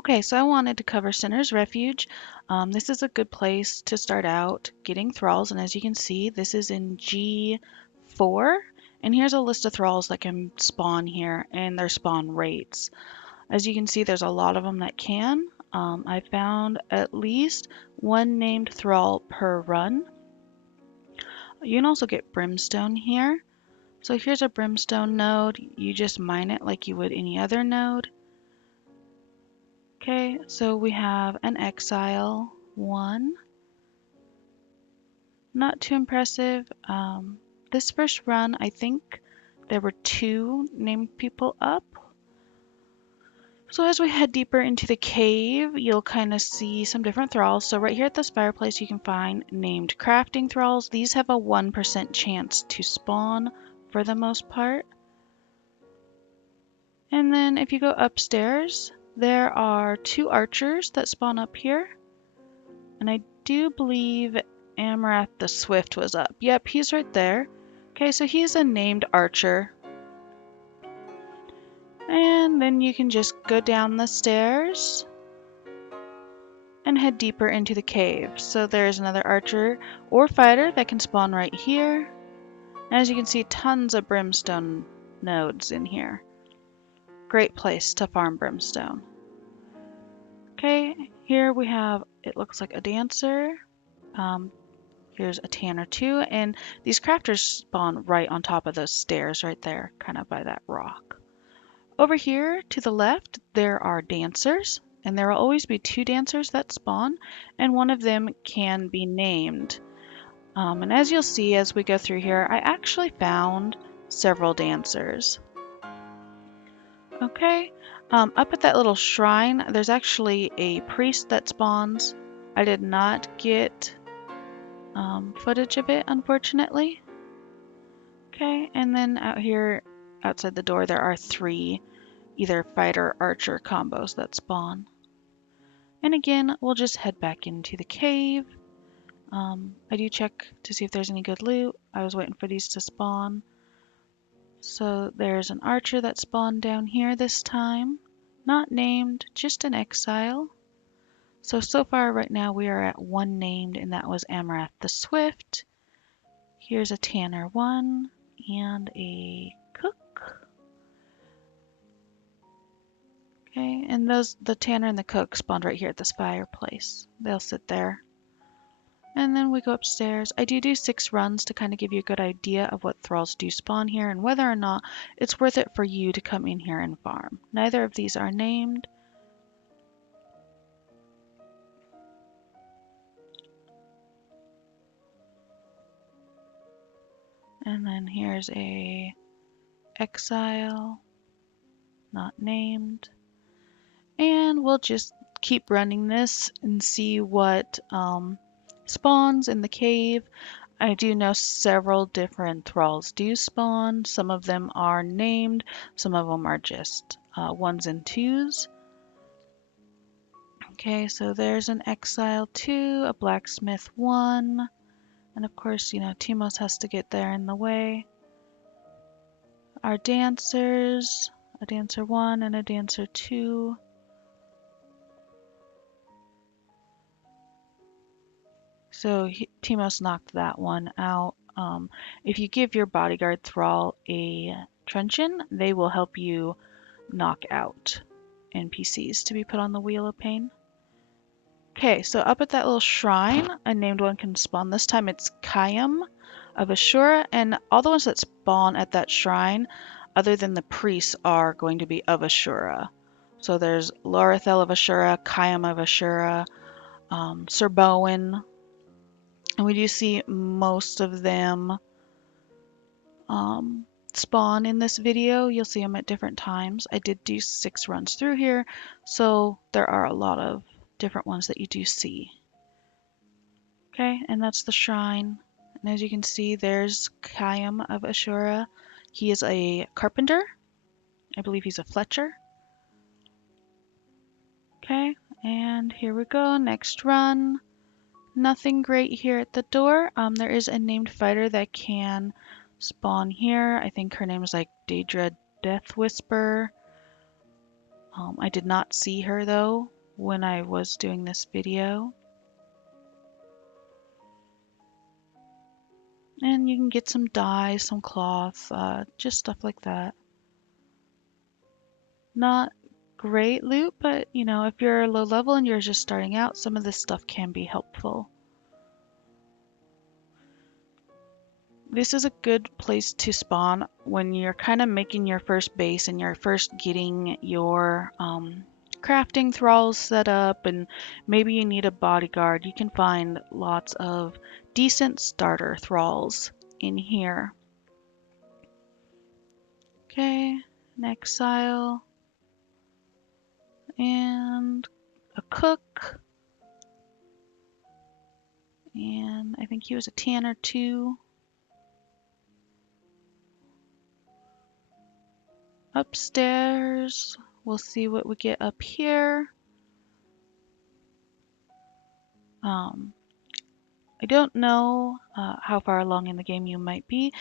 Okay, so I wanted to cover Sinner's Refuge. This is a good place to start out getting thralls, and as you can see, this is in G4, and here's a list of thralls that can spawn here and their spawn rates. As you can see, there's a lot of them that can. I found at least one named thrall per run. You can also get brimstone here. So here's a brimstone node. You just mine it like you would any other node. Okay, so we have an exile, one. Not too impressive. This first run, I think there were two named people up. So as we head deeper into the cave, you'll kind of see some different thralls. So right here at this fireplace, you can find named crafting thralls. These have a 1% chance to spawn for the most part. And then if you go upstairs, there are two archers that spawn up here. And I do believe Amarath the Swift was up. Yep, he's right there. Okay, so he's a named archer. And then you can just go down the stairs and head deeper into the cave. So there's another archer or fighter that can spawn right here. And as you can see, tons of brimstone nodes in here. Great place to farm brimstone. Okay, here we have, it looks like a dancer. Here's a tanner too, and these crafters spawn right on top of those stairs right there, kind of by that rock. Over here to the left, there are dancers, and there will always be two dancers that spawn, and one of them can be named. And as you'll see as we go through here, I actually found several dancers. Okay, up at that little shrine, there's actually a priest that spawns. I did not get footage of it, unfortunately. Okay, and then out here outside the door, there are three either fighter or archer combos that spawn. And again, we'll just head back into the cave. I do check to see if there's any good loot. I was waiting for these to spawn. So there's an archer that spawned down here this time. Not named, just an exile. So far right now we are at one named, and that was Amarath the Swift. Here's a tanner one and a cook. Okay, and the tanner and the cook spawned right here at this fireplace. They'll sit there. And then we go upstairs. I do 6 runs to kind of give you a good idea of what thralls do spawn here and whether or not it's worth it for you to come in here and farm. Neither of these are named. And then here's a exile, not named. And we'll just keep running this and see what spawns in the cave. I do know several different thralls do spawn. Some of them are named, some of them are just 1s and 2s. Okay, so there's an exile 2, a blacksmith 1, and of course, you know, Timos has to get there in the way. Our dancers, a dancer 1 and a dancer 2. So Timos knocked that one out. If you give your bodyguard thrall a truncheon, they will help you knock out NPCs to be put on the Wheel of Pain. Okay, so up at that little shrine, a named one can spawn. This time it's Kayam of Ashura, and all the ones that spawn at that shrine, other than the priests, are going to be of Ashura. So there's Lorithel of Ashura, Kayam of Ashura, Sir Bowen, and we do see most of them spawn in this video. You'll see them at different times. I did do 6 runs through here, so there are a lot of different ones that you do see. Okay, and that's the shrine. And as you can see, there's Kayam of Ashura. He is a carpenter. I believe he's a fletcher. Okay, and here we go. Next run. Nothing great here at the door. There is a named fighter that can spawn here. I think her name is like Daedra Death Whisper. I did not see her though when I was doing this video. And you can get some dye, some cloth, just stuff like that. Not great loot, but you know, if you're low level and you're just starting out, some of this stuff can be helpful. This is a good place to spawn when you're kind of making your first base and you're first getting your crafting thralls set up, and maybe you need a bodyguard. You can find lots of decent starter thralls in here. Okay, an exile and a cook, and I think he was a tanner too. Upstairs, we'll see what we get up here. I don't know how far along in the game you might be,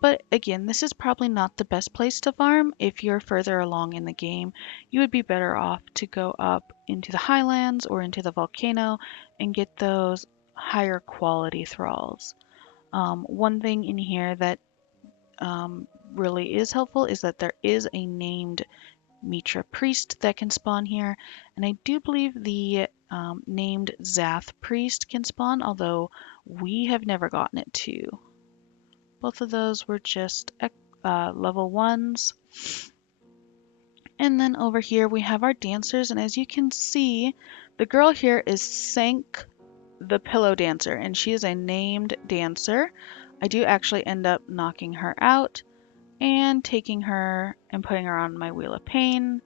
but again, this is probably not the best place to farm. If you're further along in the game, you would be better off to go up into the highlands or into the volcano and get those higher quality thralls. One thing in here that really is helpful is that there is a named Mitra priest that can spawn here, and I do believe the named Zath priest can spawn, although we have never gotten it to. Both of those were just level 1s. And then over here we have our dancers, and as you can see, the girl here is Sank the Pillow Dancer, and she is a named dancer. I do actually end up knocking her out and taking her and putting her on my Wheel of Pain.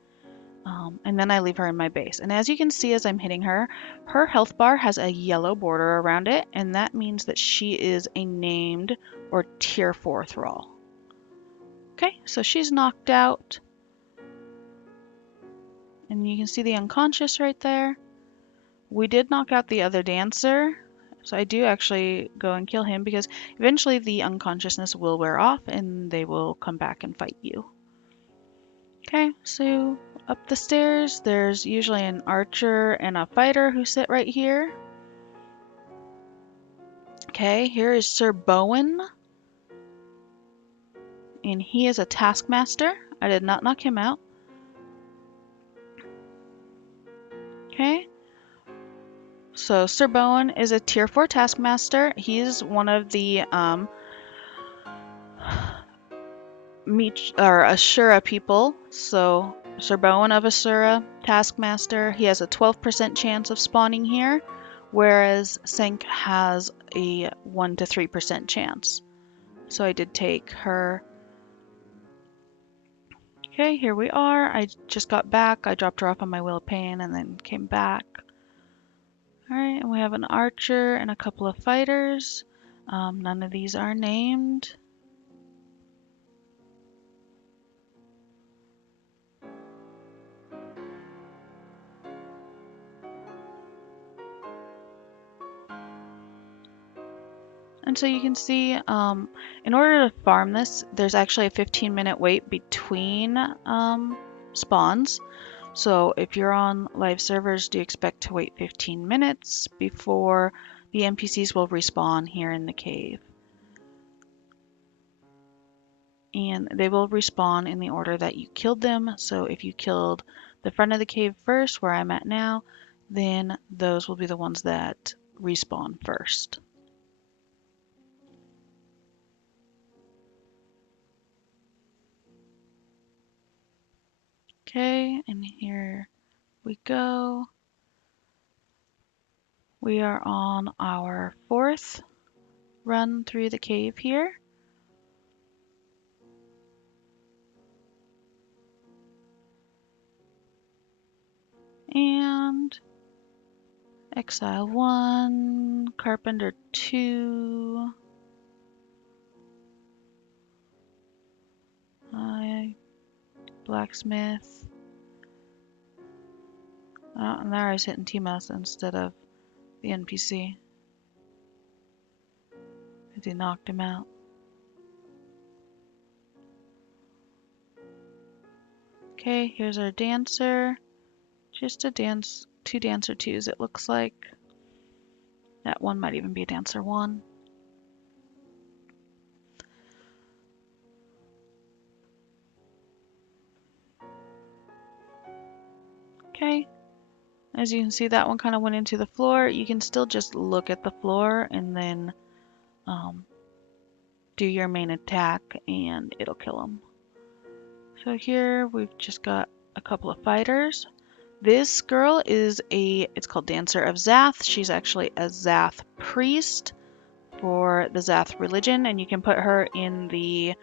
And then I leave her in my base. And as you can see as I'm hitting her, her health bar has a yellow border around it, and that means that she is a named or tier 4 thrall. Okay, so she's knocked out. And you can see the unconscious right there. We did knock out the other dancer, so I do actually go and kill him because eventually the unconsciousness will wear off and they will come back and fight you. Okay, so up the stairs, there's usually an archer and a fighter who sit right here. Okay, here is Sir Bowen, and he is a taskmaster. I did not knock him out. Okay, so Sir Bowen is a tier 4 taskmaster. He's one of the Ashura people. So Sir Bowen of Asura, taskmaster, he has a 12% chance of spawning here, whereas Sank has a 1 to 3% chance. So I did take her. Okay, here we are. I just got back. I dropped her off on my Wheel of Pain and then came back. Alright, and we have an archer and a couple of fighters. None of these are named. And so you can see, in order to farm this, there's actually a 15-minute wait between spawns. So if you're on live servers, do expect to wait 15 minutes before the NPCs will respawn here in the cave. And they will respawn in the order that you killed them. So if you killed the front of the cave first, where I'm at now, then those will be the ones that respawn first. Okay, and here we go. We are on our 4th run through the cave here. And Exile 1, Carpenter 2, Blacksmith. Oh, and there I was hitting T-Mouse instead of the NPC. He knocked him out. Okay, here's our dancer. Just a dance, 2 dancer 2s it looks like. That one might even be a dancer 1. Okay, as you can see, that one kind of went into the floor. You can still just look at the floor and then do your main attack and it'll kill them. So here we've just got a couple of fighters. This girl is it's called Dancer of Zath. She's actually a Zath priest for the Zath religion, and you can put her in the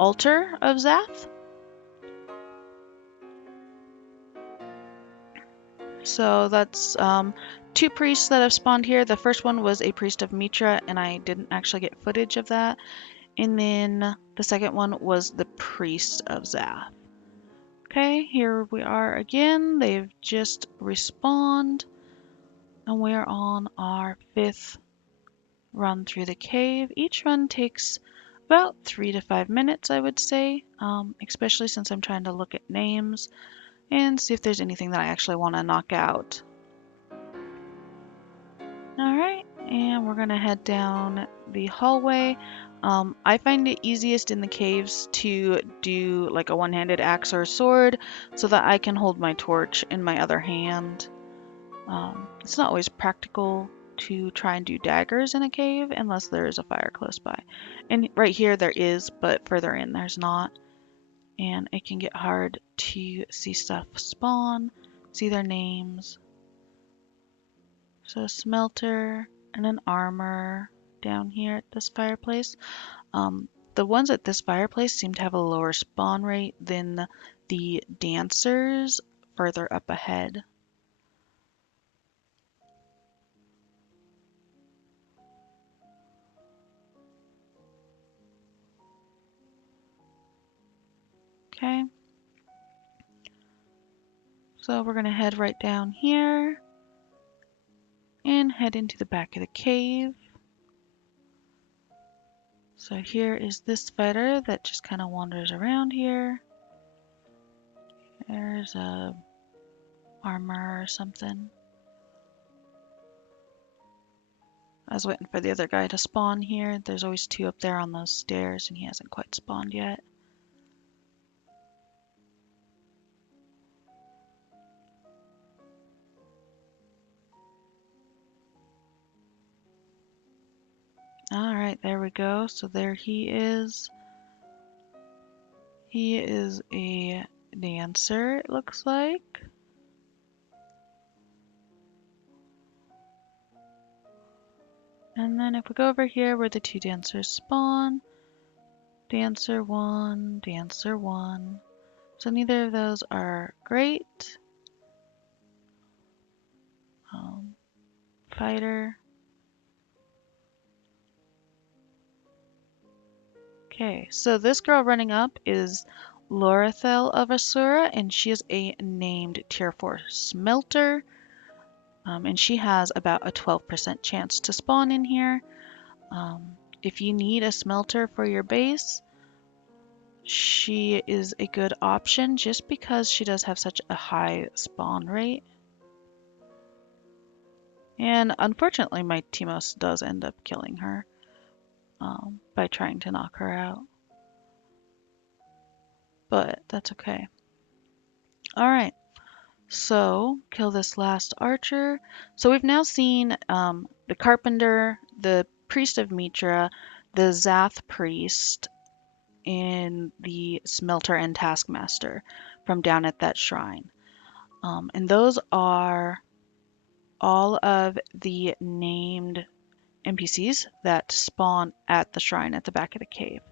altar of Zath. So that's 2 priests that have spawned here. The first one was a priest of Mitra, and I didn't actually get footage of that. And then the second one was the priest of Zath. Okay, here we are again. They've just respawned, and we're on our 5th run through the cave. Each run takes about 3 to 5 minutes, I would say, especially since I'm trying to look at names and see if there's anything that I actually want to knock out. Alright, and we're going to head down the hallway. I find it easiest in the caves to do like a one-handed axe or sword so that I can hold my torch in my other hand. It's not always practical to try and do daggers in a cave unless there is a fire close by. And right here there is, but further in there's not. And it can get hard to see stuff spawn, see their names. So a smelter and an armor down here at this fireplace. The ones at this fireplace seem to have a lower spawn rate than the dancers further up ahead. Okay. So we're going to head right down here and head into the back of the cave. So here is this fighter that just kind of wanders around here. There's a armor or something. I was waiting for the other guy to spawn here. There's always 2 up there on those stairs and he hasn't quite spawned yet. Alright, there we go. So there he is. He is a dancer, it looks like. And then if we go over here where the 2 dancers spawn, dancer 1, dancer 1. So neither of those are great. Fighter. Okay, so this girl running up is Lorethel of Asura, and she is a named tier 4 smelter. And she has about a 12% chance to spawn in here. If you need a smelter for your base, she is a good option just because she does have such a high spawn rate. And unfortunately, my Timos does end up killing her by trying to knock her out. But that's okay. Alright, so kill this last archer. So we've now seen the carpenter, the priest of Mitra, the Zath priest, and the smelter and taskmaster from down at that shrine. And those are all of the named NPCs that spawn at the shrine at the back of the cave.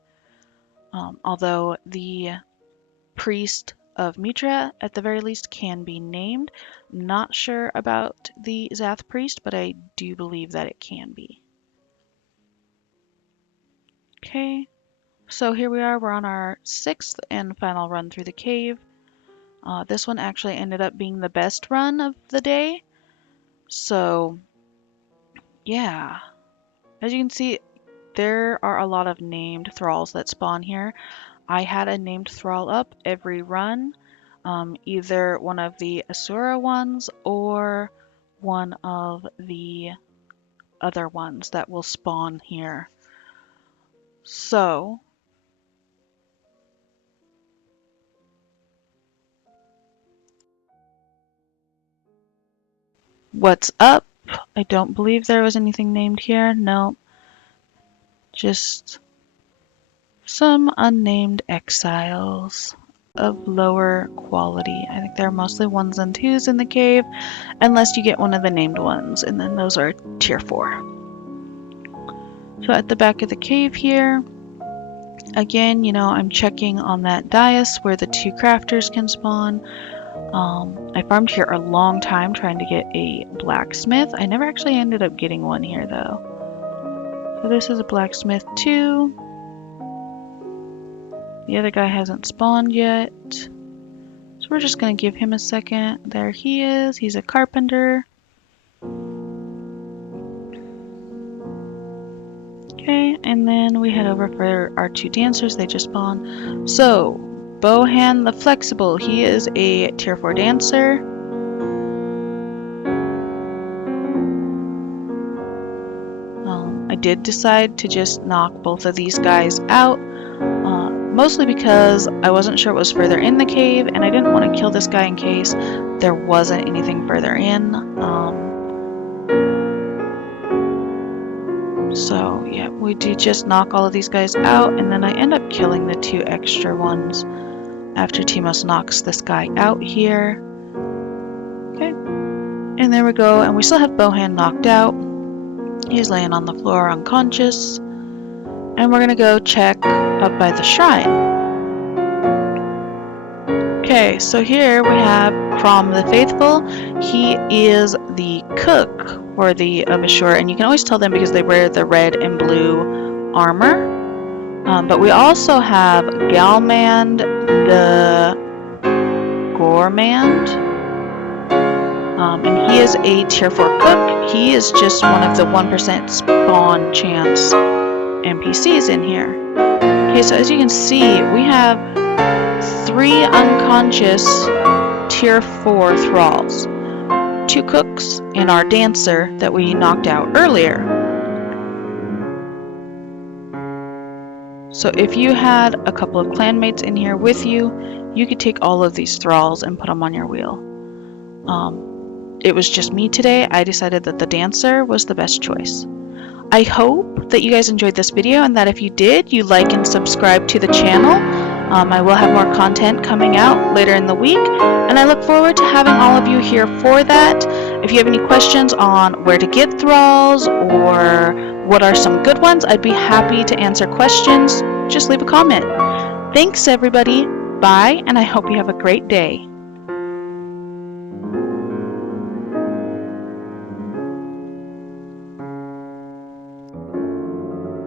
Although the priest of Mitra, at the very least, can be named. Not sure about the Zath priest, but I do believe that it can be. Okay, so here we are. We're on our 6th and final run through the cave. This one actually ended up being the best run of the day. So, yeah. As you can see, there are a lot of named thralls that spawn here. I had a named thrall up every run. either one of the Asura ones or one of the other ones that will spawn here. So what's up? I don't believe there was anything named here. No, just some unnamed exiles of lower quality. I think there are mostly 1s and 2s in the cave, unless you get one of the named ones, and then those are tier 4. So at the back of the cave here, again, you know, I'm checking on that dais where the 2 crafters can spawn. I farmed here a long time trying to get a blacksmith. I never actually ended up getting one here though. So this is a blacksmith too. The other guy hasn't spawned yet. So we're just going to give him a second. There he is. He's a carpenter. Okay, and then we head over for our 2 dancers. They just spawned. So, Bohan the Flexible. He is a tier 4 dancer. I did decide to just knock both of these guys out. Mostly because I wasn't sure it was further in the cave, and I didn't want to kill this guy in case there wasn't anything further in. So yeah, we do just knock all of these guys out, and then I end up killing the 2 extra ones after Timos knocks this guy out here. Okay, and there we go, and we still have Bohan knocked out. He's laying on the floor unconscious. And we're gonna go check up by the shrine. Okay, so here we have Crom the Faithful. He is the cook for the Ashur, and you can always tell them because they wear the red and blue armor. But we also have Galmand the Gourmand, and he is a tier 4 cook. He is just one of the 1% spawn chance NPCs in here. Okay, so as you can see, we have 3 unconscious tier 4 thralls, 2 cooks, and our dancer that we knocked out earlier. So if you had a couple of clanmates in here with you, you could take all of these thralls and put them on your wheel. It was just me today. I decided that the dancer was the best choice. I hope that you guys enjoyed this video, and that if you did, you like and subscribe to the channel. I will have more content coming out later in the week, and I look forward to having all of you here for that. If you have any questions on where to get thralls or what are some good ones, I'd be happy to answer questions. Just leave a comment. Thanks everybody, bye, and I hope you have a great day.